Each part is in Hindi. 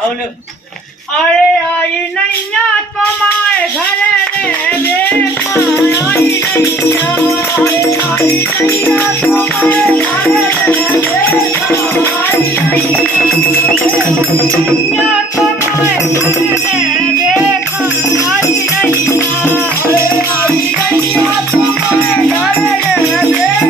और अरे आई नैया तुम्हारे घर रे देखा आई नैया आई नैया तुम्हारे घर रे देखा आई नैया तुम्हारे घर रे देखा आई नैया आई नैया तुम्हारे घर रे देखा आई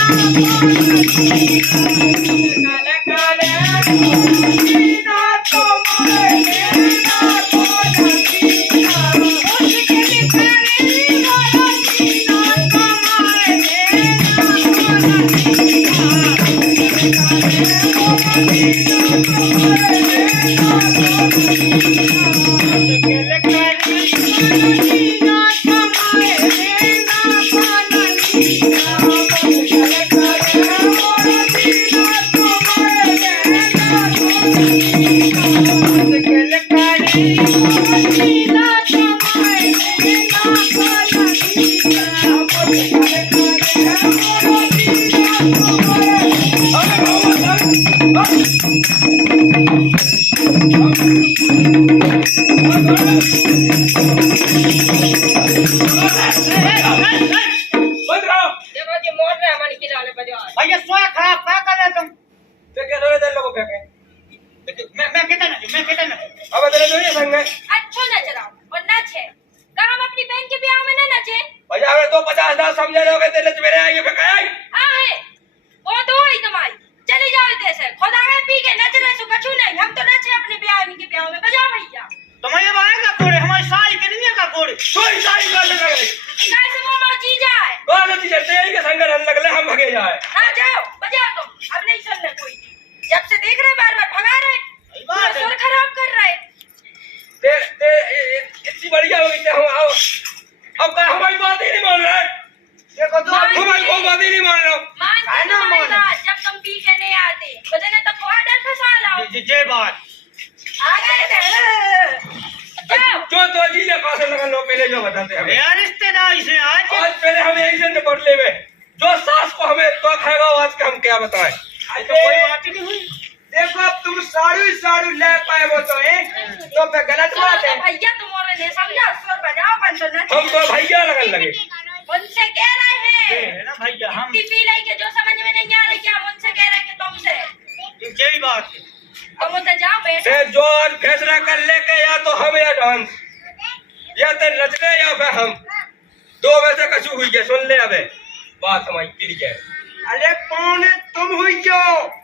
नैया भैया सोया खराब क्या कर रहे तुम? क्या रोए तेरे लोगों पे? मैं कितना ना अब तेरे जो ये संग है अच्छो नच रहा हूँ और नच है का हम अपनी बहन के ब्याह में ना नचे भैया हमें तो 50,000 समझे रहे हो तेरे मेरे आगे पे कहे आ है वो तो ही तुम्हारी चले जाओ इधर से खुदा में पी के नच रहे सो कछु नहीं हम तो नचे अपने ब्याह के ब्याह में बजाओ भैया तुम्हारे भाई का कोड़े हमारी साई के नहीं का कोड़े कोई साई कर ले कैसे वो मौजी जाए कौन सी तेरी के संग रन लगले हम भगे जाए हां जाओ बजाओ तुम अब नहीं सुनना कोई जब से देख रहे बार-बार भगा रहे सुर खराब कर रहे ते इतनी बढ़िया हो गई हम आओ अब का हमारी बात ही नहीं मान रहा देखो तो हमारी कोई बात ही नहीं मान रहा मान ना मान जब तुम पी के नहीं आते बजाने तो कोई डर फंसा लाओ जय बात आ गए थे जो तो जी ने पास लगन लो पहले जो बताते हैं यार रिश्तेदारी से आज पहले हम एक जन निपट ले में जो सास को हमें तो खाएगा आज का हम क्या बताएं आज तो कोई बात ही नहीं हुई देखो अब तुम साड़ू ले पाए वो तो है तो पे गलत बात है भैया तुम्हारे ने समझा सुर बजाओ पंचना हम तो भैया लगन लगे उनसे कह रहे हैं है ना भैया हम पी लाई के जो समझ में नहीं आ रही क्या हम उनसे कह रहे हैं कि तुमसे जय बात तुम उधर जाओ बैठो जो आज फैसला कर ले के या तो हम या डांस या तो नचने या फिर हम दो में से कछु हुई है सुन ले अबे बात हमारी क्लियर है अरे कौन है तुम हुई जो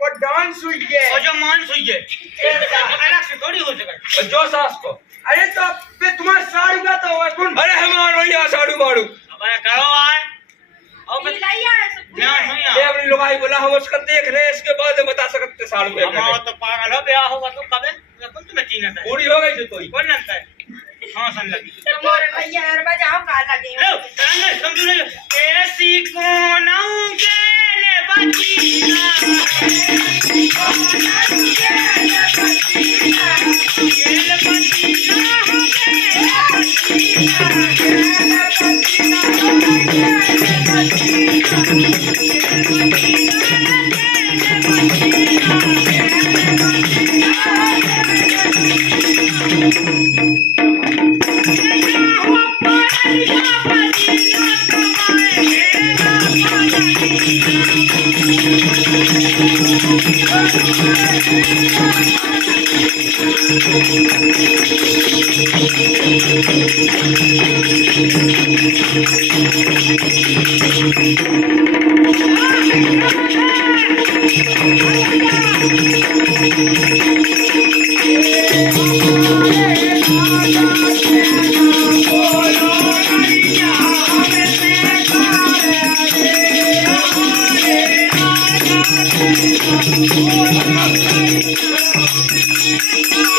और डांस हुई है और जो मांस हुई है अलग से थोड़ी हो सके जो सास को अरे तो फिर तुम्हारा साड़ू का तो है कौन अरे हमारा यहाँ साड़ू मारू अब करो आए और पी लाई है ध्यान नहीं ये अपनी लुगाई बोला हम उसका देख ले इसके बाद बता सकते साड़ू में हम तो पागल हो ब्याह होगा तो कब कौन तुम्हें चीना था पूरी हो गई थी कोई कौन जानता है हाँ सन लगी तुम्हारे भैया यार बजाओ का लगे लो तरंगे समझो ले ऐसी कोनाऊ के ले बचीना ऐसी कोनाऊ के ले बचीना के ले बचीना हो के ले बचीना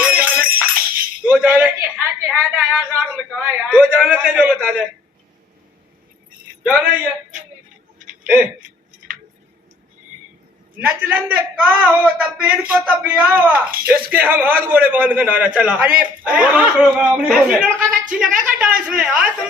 दो जाने हाथ आया राग मिटाया यार दो जाने ते जो बता दे जाना ही है ए नचलन दे का हो तब पेन को तब बियावा इसके हम हाथ गोड़े बांध कर नारा चला अरे अरे ऐसी लड़का तो अच्छी लगेगा डांस में आज तुम